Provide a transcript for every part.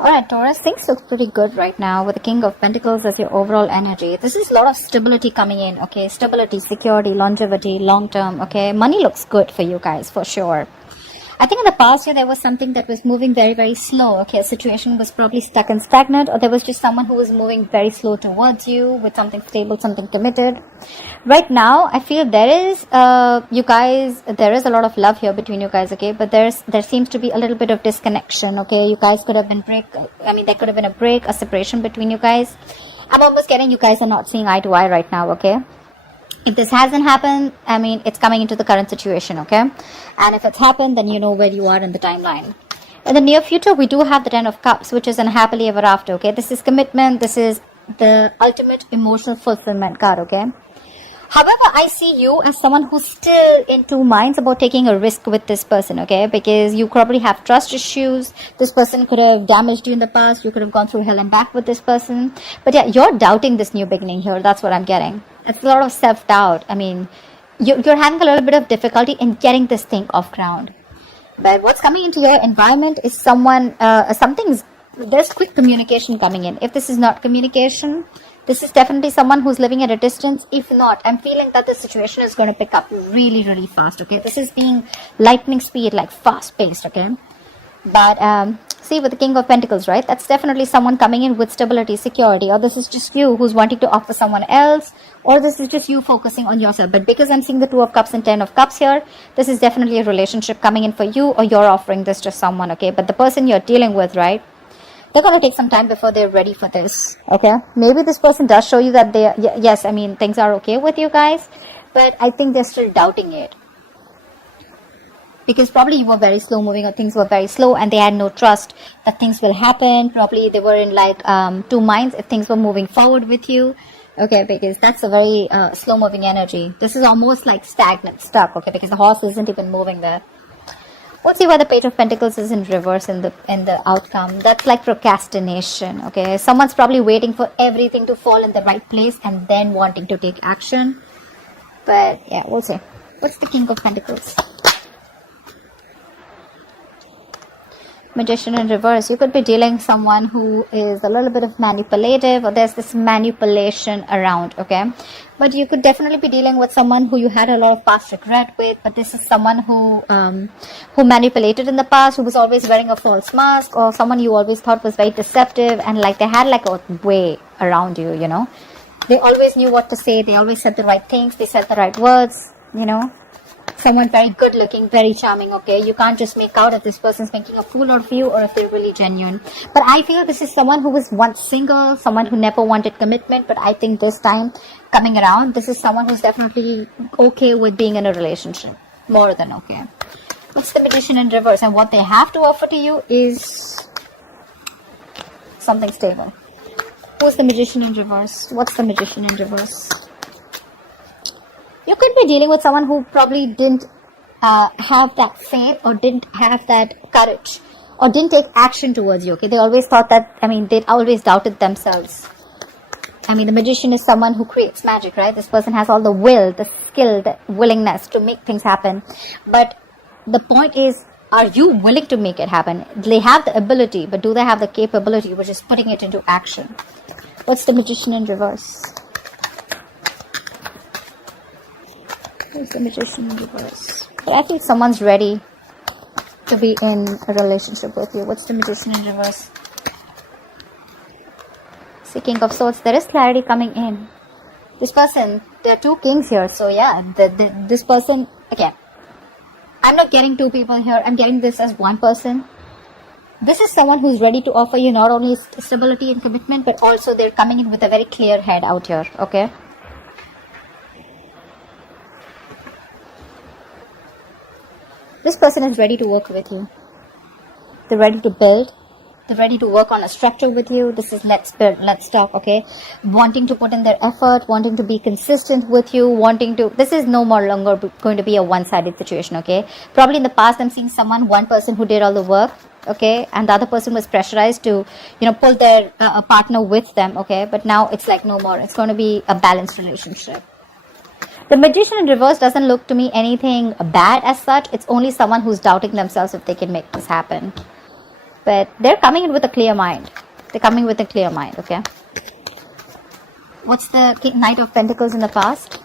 Alright, Taurus, things look pretty good right now with the King of Pentacles as your overall energy. This is a lot of stability coming in, okay? Stability, security, longevity, long term, okay? Money looks good for you guys, for sure. I think in the past year, there was something that was moving very, very slow, okay? A situation was probably stuck and stagnant, or there was just someone who was moving very slow towards you with something stable, something committed. Right now, I feel there is, you guys, there is a lot of love here between you guys, okay? But there seems to be a little bit of disconnection, okay? You guys could have been there could have been a break, a separation between you guys. I'm almost getting you guys are not seeing eye to eye right now, okay? If this hasn't happened, it's coming into the current situation, okay? And if it's happened, then you know where you are in the timeline. In the near future, we do have the Ten of Cups, which is an happily ever after, okay? This is commitment. This is the ultimate emotional fulfillment card, okay? However, I see you as someone who's still in two minds about taking a risk with this person, okay? Because you probably have trust issues. This person could have damaged you in the past. You could have gone through hell and back with this person. But yeah, you're doubting this new beginning here. That's what I'm getting. It's a lot of self-doubt. You're having a little bit of difficulty in getting this thing off ground. But what's coming into your environment is there's quick communication coming in. If this is not communication, this is definitely someone who's living at a distance. If not, I'm feeling that the situation is going to pick up really, really fast, okay? This is being lightning speed, like fast-paced, okay? But see, with the King of Pentacles, right? That's definitely someone coming in with stability, security, or this is just you who's wanting to offer someone else, or this is just you focusing on yourself. But because I'm seeing the Two of Cups and Ten of Cups here, this is definitely a relationship coming in for you, or you're offering this to someone, okay? But the person you're dealing with, right? They're going to take some time before they're ready for this, okay? Maybe this person does show you that things are okay with you guys, but I think they're still doubting it. Because probably you were very slow moving, or things were very slow and they had no trust that things will happen. Probably they were in two minds if things were moving forward with you. Okay, because that's a very slow moving energy. This is almost like stagnant, stuck, okay, because the horse isn't even moving there. Let's see why the Page of Pentacles is in reverse in the outcome. That's like procrastination, okay? Someone's probably waiting for everything to fall in the right place and then wanting to take action. But yeah, we'll see. What's the King of Pentacles? Magician in reverse. You could be dealing with someone who is a little bit of manipulative, or there's this manipulation around, okay? But you could definitely be dealing with someone who you had a lot of past regret with, but this is someone who manipulated in the past, who was always wearing a false mask, or someone you always thought was very deceptive, and they had a way around you, you know? They always knew what to say, they always said the right things, they said the right words, you know? Someone very good looking, very charming, okay? You can't just make out if this person's making a fool out of you or if they're really genuine. But I feel this is someone who was once single, someone who never wanted commitment, but I think this time coming around, this is someone who's definitely okay with being in a relationship. More than okay. What's the Magician in reverse? And what they have to offer to you is something stable. Who's the Magician in reverse? What's the Magician in reverse? You could be dealing with someone who probably didn't have that faith, or didn't have that courage, or didn't take action towards you, okay? They always thought that, they always doubted themselves. The Magician is someone who creates magic, right? This person has all the will, the skill, the willingness to make things happen. But the point is, are you willing to make it happen? They have the ability, but do they have the capability, which is putting it into action? What's the Magician in reverse? Who's the Magician in reverse? I think someone's ready to be in a relationship with you. What's the Magician in reverse? See, King of Swords. There is clarity coming in. This person, there are two kings here. So yeah, this person, again, I'm not getting two people here. I'm getting this as one person. This is someone who's ready to offer you not only stability and commitment, but also they're coming in with a very clear head out here, okay? This person is ready to work with you. They're ready to build. They're ready to work on a structure with you. This is let's build, let's talk, okay? Wanting to put in their effort, wanting to be consistent with you, this is no more longer going to be a one-sided situation, okay? Probably in the past, I'm seeing one person who did all the work, okay? And the other person was pressurized to, pull their partner with them, okay? But now it's no more. It's going to be a balanced relationship. The Magician in reverse doesn't look to me anything bad as such. It's only someone who's doubting themselves if they can make this happen. but they're coming in with a clear mind. They're coming with a clear mind, okay? What's the Knight of Pentacles in the past?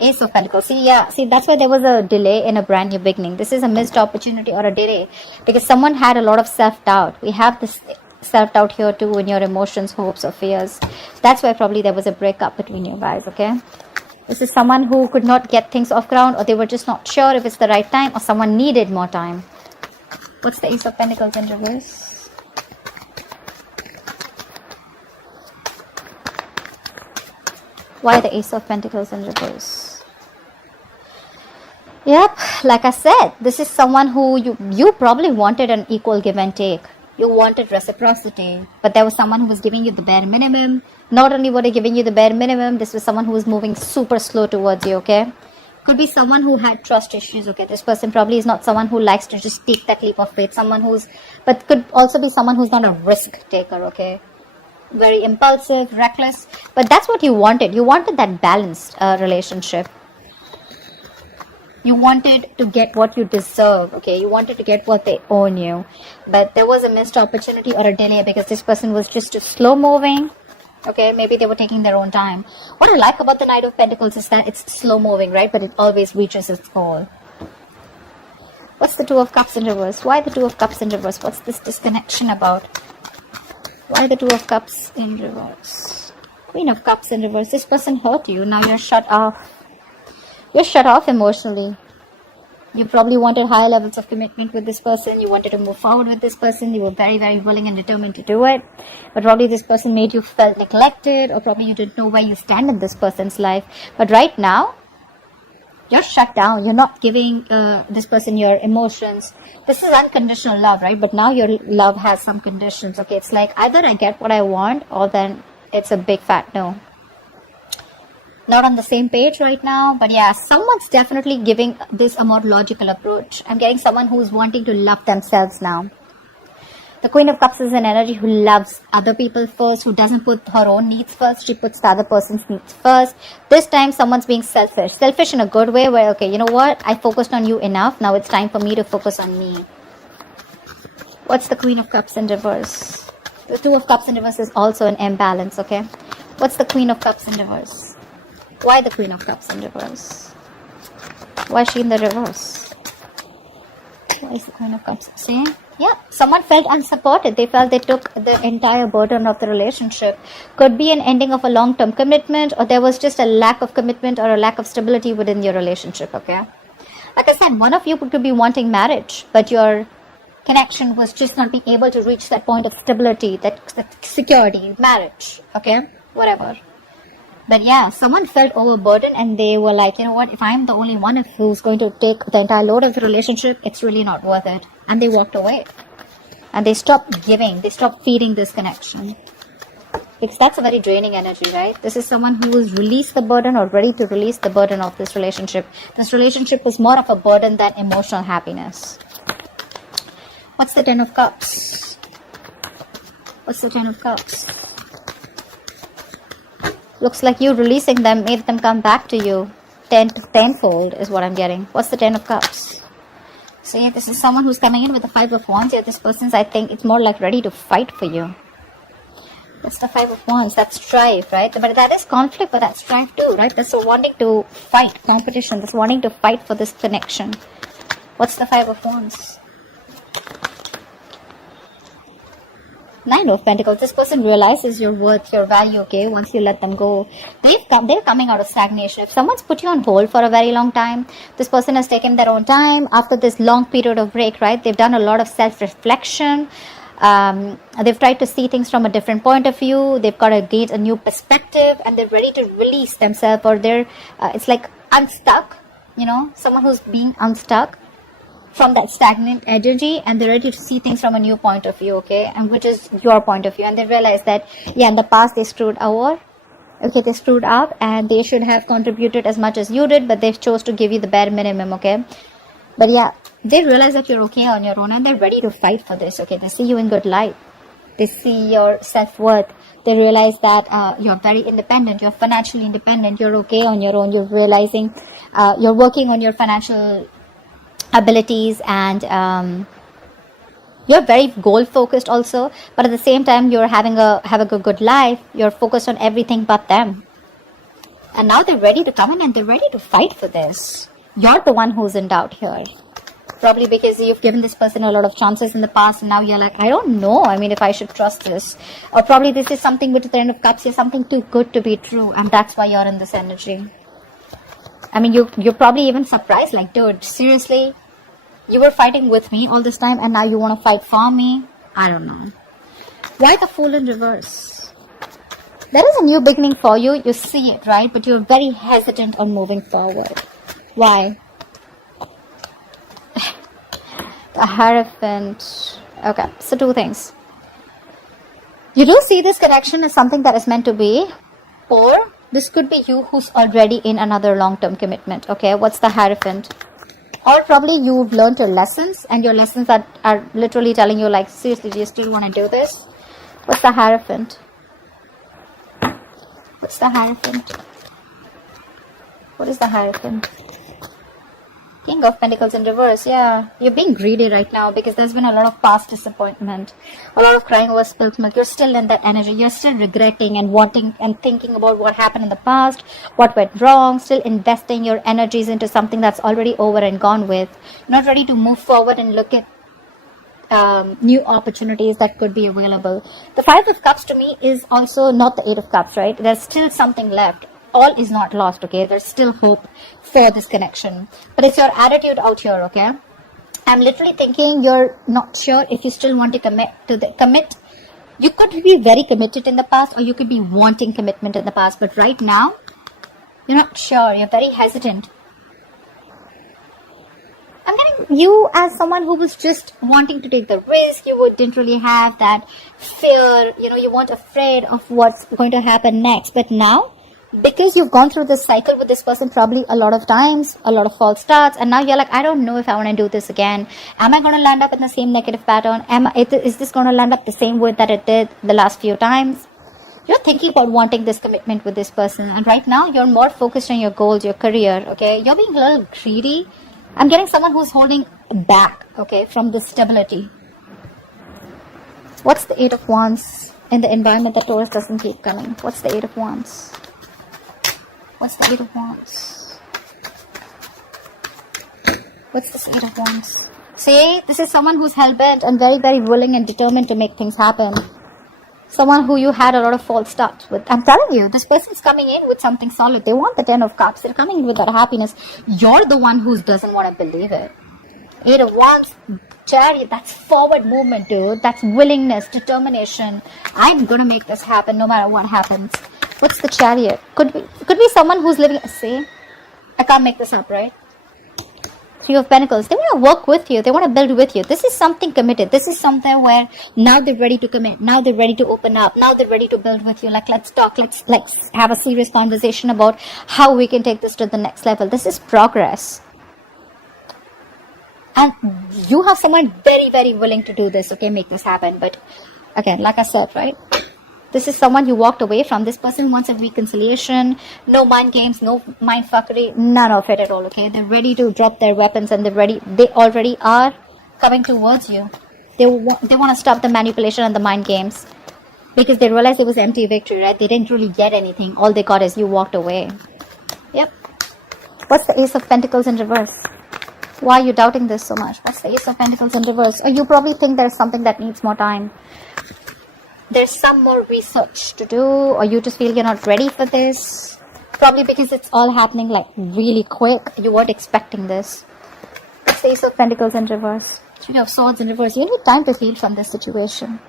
Ace of Pentacles. See, yeah, see, that's why there was a delay in a brand new beginning. This is a missed opportunity or a delay because someone had a lot of self-doubt. We have this self-doubt here too in your emotions, hopes, or fears. That's why probably there was a breakup between you guys, okay? This is someone who could not get things off ground, or they were just not sure if it's the right time, or someone needed more time. What's the Ace of Pentacles in reverse? Why the Ace of Pentacles in reverse? Yep, like I said, this is someone who you probably wanted an equal give and take. You wanted reciprocity, but there was someone who was giving you the bare minimum. Not only were they giving you the bare minimum, this was someone who was moving super slow towards you, okay? Could be someone who had trust issues, okay? This person probably is not someone who likes to just take that leap of faith. But could also be someone who's not a risk taker, okay? Very impulsive, reckless, but that's what you wanted. You wanted that balanced relationship. You wanted to get what you deserve, okay? You wanted to get what they own you, but there was a missed opportunity or a delay because this person was just too slow moving, okay? Maybe they were taking their own time. What I like about the Knight of Pentacles is that it's slow moving, right? But it always reaches its goal. What's the Two of Cups in reverse? Why the Two of Cups in reverse? What's this disconnection about? Why the Two of Cups in reverse? Queen of Cups in reverse. This person hurt you. Now you're shut off. You're shut off emotionally. You probably wanted higher levels of commitment with this person. You wanted to move forward with this person. You were very, very willing and determined to do it. But probably this person made you feel neglected, or probably you didn't know where you stand in this person's life. But right now, you're shut down. You're not giving this person your emotions. This is unconditional love, right? But now your love has some conditions, okay? It's like either I get what I want, or then it's a big fat no. Not on the same page right now, but yeah, someone's definitely giving this a more logical approach. I'm getting someone who's wanting to love themselves now. The Queen of Cups is an energy who loves other people first, who doesn't put her own needs first. She puts the other person's needs first. This time, someone's being selfish. Selfish in a good way where, okay, you know what? I focused on you enough. Now it's time for me to focus on me. What's the Queen of Cups in reverse? The Two of Cups in reverse is also an imbalance, okay? What's the Queen of Cups in reverse? Why the Queen of Cups in reverse? Why is she in the reverse? Why is the Queen of Cups? See? Yeah, someone felt unsupported. They felt they took the entire burden of the relationship. Could be an ending of a long-term commitment, or there was just a lack of commitment or a lack of stability within your relationship, okay? Like I said, one of you could be wanting marriage, but your connection was just not being able to reach that point of stability, that security, marriage, okay? Whatever. But yeah, someone felt overburdened and they were like, you know what, if I'm the only one who's going to take the entire load of the relationship, it's really not worth it. And they walked away. And they stopped giving. They stopped feeding this connection. Because that's a very draining energy, right? This is someone who has released the burden or ready to release the burden of this relationship. This relationship was more of a burden than emotional happiness. What's the Ten of Cups? What's the Ten of Cups? Looks like you releasing them made them come back to you. Tenfold is what I'm getting. What's the Ten of Cups? See, this is someone who's coming in with the Five of Wands. Yeah, this person's, I think, it's more like ready to fight for you. That's the Five of Wands. That's strife, right? But that is conflict, but that's strife too, right? That's wanting to fight, competition. That's wanting to fight for this connection. What's the Five of Wands? Nine of Pentacles. This person realizes your worth, your value, okay, once you let them go. They're coming out of stagnation. If someone's put you on hold for a very long time, this person has taken their own time after this long period of break, right? They've done a lot of self-reflection. They've tried to see things from a different point of view. They've got to gain a new perspective and they're ready to release themselves, or they're, it's like unstuck, you know, someone who's being unstuck from that stagnant energy, and they're ready to see things from a new point of view, okay, and which is your point of view. And they realize that, yeah, in the past they screwed over, okay, they screwed up and they should have contributed as much as you did, but they chose to give you the bare minimum, okay. But yeah, they realize that you're okay on your own and they're ready to fight for this, okay. They see you in good light. They see your self-worth. They realize that you're very independent, you're financially independent, you're okay on your own. You're realizing you're working on your financial abilities, and You're very goal focused also, but at the same time you're having a good life. You're focused on everything but them. And now they're ready to come in and they're ready to fight for this. You're the one who's in doubt here. Probably because you've given this person a lot of chances in the past and now you're like, I don't know, I mean, if I should trust this. Or probably this is something with the Ten of Cups, you're something too good to be true, and that's why you're in this energy. I mean, you're probably even surprised, like, dude, seriously? You were fighting with me all this time and now you want to fight for me? I don't know. Why the Fool in reverse? There is a new beginning for you, you see it, right? But you're very hesitant on moving forward. Why? The Hierophant. Okay, so two things. You do see this connection as something that is meant to be, or this could be you who's already in another long-term commitment. Okay, what's the Hierophant? Or probably you've learned your lessons and your lessons are literally telling you, like, seriously, do you still want to do this? What's the Hierophant? What's the Hierophant? What is the Hierophant? King of Pentacles in reverse. Yeah, you're being greedy right now because there's been a lot of past disappointment, a lot of crying over spilt milk. You're still in that energy. You're still regretting and wanting and thinking about what happened in the past, what went wrong, still investing your energies into something that's already over and gone with. Not ready to move forward and look at new opportunities that could be available. The Five of Cups to me is also not the Eight of Cups, right? There's still something left. All is not lost, okay? There's still hope for this connection. But it's your attitude out here, okay? I'm literally thinking you're not sure if you still want to commit. You could be very committed in the past, or you could be wanting commitment in the past. But right now, you're not sure. You're very hesitant. I'm getting you as someone who was just wanting to take the risk. You didn't really have that fear. You know, you weren't afraid of what's going to happen next. But now, because you've gone through this cycle with this person probably a lot of times, a lot of false starts, and now you're like, I don't know if I want to do this again. Am I going to land up in the same negative pattern? Is this going to land up the same way that it did the last few times? You're thinking about wanting this commitment with this person, and right now you're more focused on your goals, your career, okay? You're being a little greedy. I'm getting someone who's holding back, okay, from the stability. What's the Eight of Wands in the environment that Taurus doesn't keep coming? What's the Eight of Wands? What's the Eight of Wands? What's this Eight of Wands? See, this is someone who's hell-bent and very, very willing and determined to make things happen. Someone who you had a lot of false starts with. I'm telling you, this person's coming in with something solid. They want the Ten of Cups. They're coming in with that happiness. You're the one who doesn't want to believe it. Eight of Wands, Chariot, that's forward movement, dude. That's willingness, determination. I'm going to make this happen no matter what happens. What's the Chariot? Could be someone who's living. See, I can't make this up, right? Three of Pentacles. They want to work with you. They want to build with you. This is something committed. This is something where now they're ready to commit. Now they're ready to open up. Now they're ready to build with you. Like, let's talk. Let's have a serious conversation about how we can take this to the next level. This is progress. And you have someone very, very willing to do this. Okay, make this happen. But again, like I said, right? This is someone you walked away from. This person wants a reconciliation. No mind games, no mind fuckery, none of it at all, okay? They're ready to drop their weapons and they already are coming towards you. They want to stop the manipulation and the mind games because they realized it was empty victory, right? They didn't really get anything. All they got is you walked away. Yep. What's the Ace of Pentacles in reverse? Why are you doubting this so much? What's the Ace of Pentacles in reverse? Or you probably think there's something that needs more time. There's some more research to do, or you just feel you're not ready for this. Probably because it's all happening like really quick. You weren't expecting this. Ace of Pentacles in reverse. Three of Swords in reverse. You need time to heal from this situation.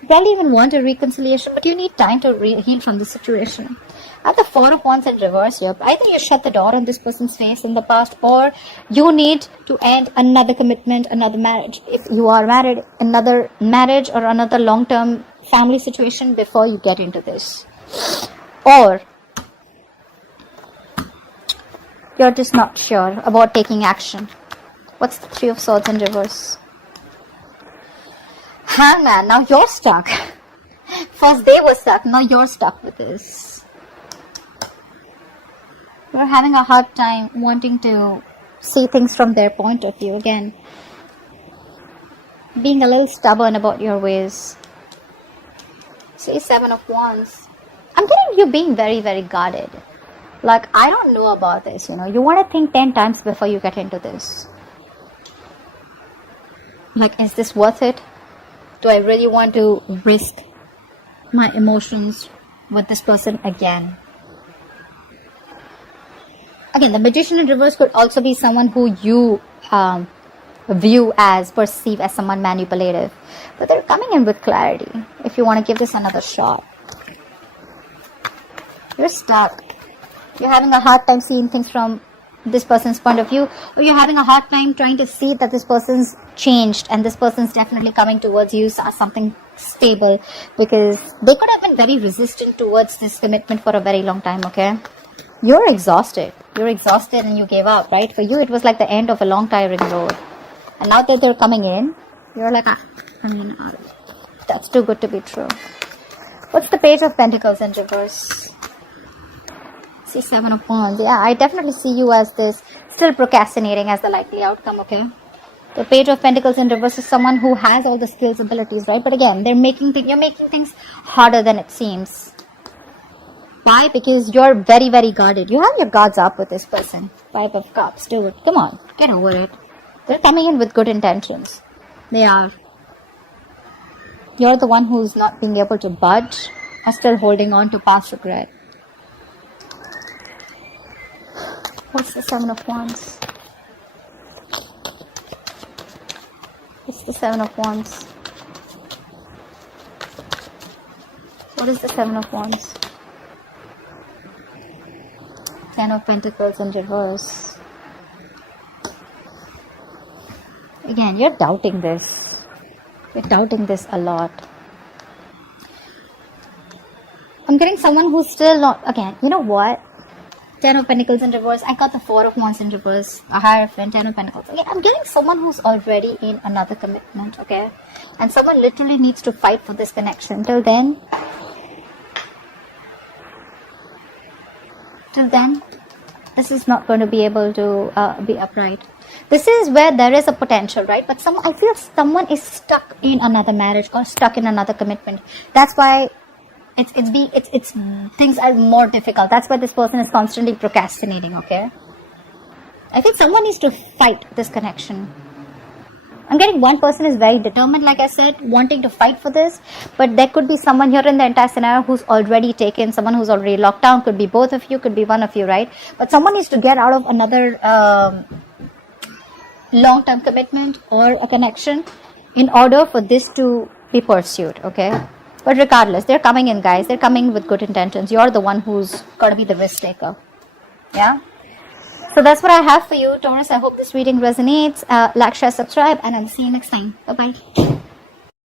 You probably even want a reconciliation, but you need time to heal from this situation. At the Four of Wands in reverse here, either you shut the door on this person's face in the past, or you need to end another commitment, another marriage. If you are married, another marriage or another long-term family situation before you get into this. Or you're just not sure about taking action. What's the Three of Swords in reverse? Hangman, now you're stuck. First they were stuck, now you're stuck with this. You're having a hard time wanting to see things from their point of view again. being a little stubborn about your ways. See, 7 of Wands. I'm getting you being very, very guarded. Like, I don't know about this, you know. You want to think 10 times before you get into this. Like, is this worth it? Do I really want to risk my emotions with this person again? Again, the Magician in reverse could also be someone who you perceive as someone manipulative. But they're coming in with clarity. If you want to give this another shot. You're stuck. You're having a hard time seeing things from this person's point of view. Or you're having a hard time trying to see that this person's changed. And this person's definitely coming towards you as something stable. Because they could have been very resistant towards this commitment for a very long time, okay? You're exhausted. You're exhausted and you gave up, right? For you, it was like the end of a long, tiring road. And now that they're coming in, you're like, that's too good to be true. What's the Page of Pentacles in reverse? See, 7 of Wands. Yeah, I definitely see you as this, still procrastinating as the likely outcome, okay? The Page of Pentacles in reverse is someone who has all the skills, abilities, right? But again, you're making things harder than it seems. Why? Because you're very, very guarded. You have your guards up with this person. 5 of Cups, dude. Come on, get over it. They're coming in with good intentions. They are. You're the one who's not being able to budge or still holding on to past regret. What's the 7 of Wands? It's the 7 of Wands. What is the 7 of Wands? 10 of Pentacles in reverse. Again, you're doubting this. You're doubting this a lot. I'm getting someone who's still not... Again, you know what? 10 of Pentacles in reverse. I got the 4 of Wands in reverse. A Hierophant, 10 of Pentacles. Again, I'm getting someone who's already in another commitment, okay? And someone literally needs to fight for this connection. Till then, this is not going to be able to be upright. This is where there is a potential, right? But I feel someone is stuck in another marriage or stuck in another commitment. That's why things are more difficult. That's why this person is constantly procrastinating, okay? I think someone needs to fight this connection. I'm getting one person is very determined, like I said, wanting to fight for this. But there could be someone here in the entire scenario who's already taken, someone who's already locked down. Could be both of you, could be one of you, right? But someone needs to get out of another long-term commitment or a connection in order for this to be pursued, okay? But regardless, they're coming in, guys. They're coming with good intentions. You're the one who's got to be the risk taker. Yeah? So that's what I have for you, Taurus. I hope this reading resonates. Like, share, subscribe, and I'll see you next time. Bye-bye.